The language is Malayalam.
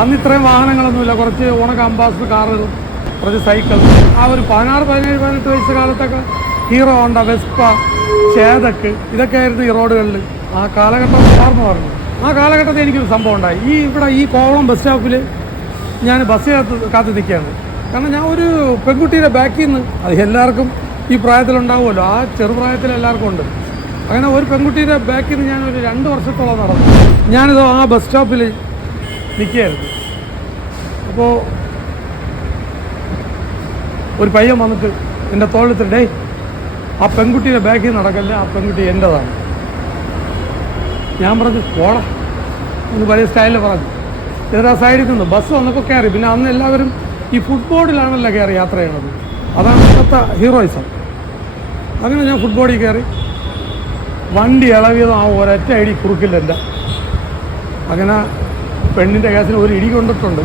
അന്ന് ഇത്രയും വാഹനങ്ങളൊന്നുമില്ല. കുറച്ച് ഉണക്ക അംബാസഡർ കാറുകളും കുറച്ച് സൈക്കിൾ. ആ ഒരു 16, 17, 18 വയസ്സ് കാലത്തൊക്കെ ഹീറോ ഹോണ്ട, വെസ്പ, ചേതക്ക് ഇതൊക്കെ ആയിരുന്നു ഈ റോഡുകളിൽ. ആ കാലഘട്ടം ഓർമ്മ പറഞ്ഞു. ആ കാലഘട്ടത്തിൽ എനിക്കൊരു സംഭവം ഉണ്ടായി. ഇവിടെ ഈ കോവളം ബസ് സ്റ്റോപ്പിൽ ഞാൻ ബസ് കാത്ത് നിൽക്കുകയാണ്. കാരണം ഞാൻ ഒരു പെൺകുട്ടിയുടെ ബാക്കിൽ നിന്ന്, അത് എല്ലാവർക്കും ഈ പ്രായത്തിലുണ്ടാവുമല്ലോ, ആ ചെറുപ്രായത്തിൽ എല്ലാവർക്കും ഉണ്ട്. അങ്ങനെ ഒരു പെൺകുട്ടിയുടെ ബാക്കിൽ നിന്ന് ഞാനൊരു 2 വർഷത്തോളം നടന്നു. ഞാനിത് ആ ബസ് സ്റ്റോപ്പിൽ നിൽക്കുകയായിരുന്നു. അപ്പോൾ ഒരു പയ്യൻ വന്നിട്ട് എൻ്റെ തോളെടുത്തിട്ട്, ഡേ ആ പെൺകുട്ടിയുടെ ബാക്കിൽ നടക്കല്ലേ, ആ പെൺകുട്ടി എൻ്റെതാണ്. ഞാൻ പറഞ്ഞു പോടാ എന്ന് പഴയ സ്റ്റൈലിൽ പറഞ്ഞു. ആ സൈഡിൽ നിന്ന് ബസ് വന്നപ്പോൾ കയറി. പിന്നെ അന്ന് എല്ലാവരും ഈ ഫുട്ബോർഡിലാണല്ലോ കയറി യാത്ര ചെയ്യണത്. അതാണ് ഇന്നത്തെ ഹീറോയിസം. അങ്ങനെ ഞാൻ ഫുട്ബോർഡിൽ കയറി. വണ്ടി ഇളവിയതും ആ ഒരൊറ്റ ഇടി കുറുക്കില്ല എൻ്റെ. അങ്ങനെ പെണ്ണിൻ്റെ കേസിന് ഒരു ഇടി കൊണ്ടിട്ടുണ്ട്.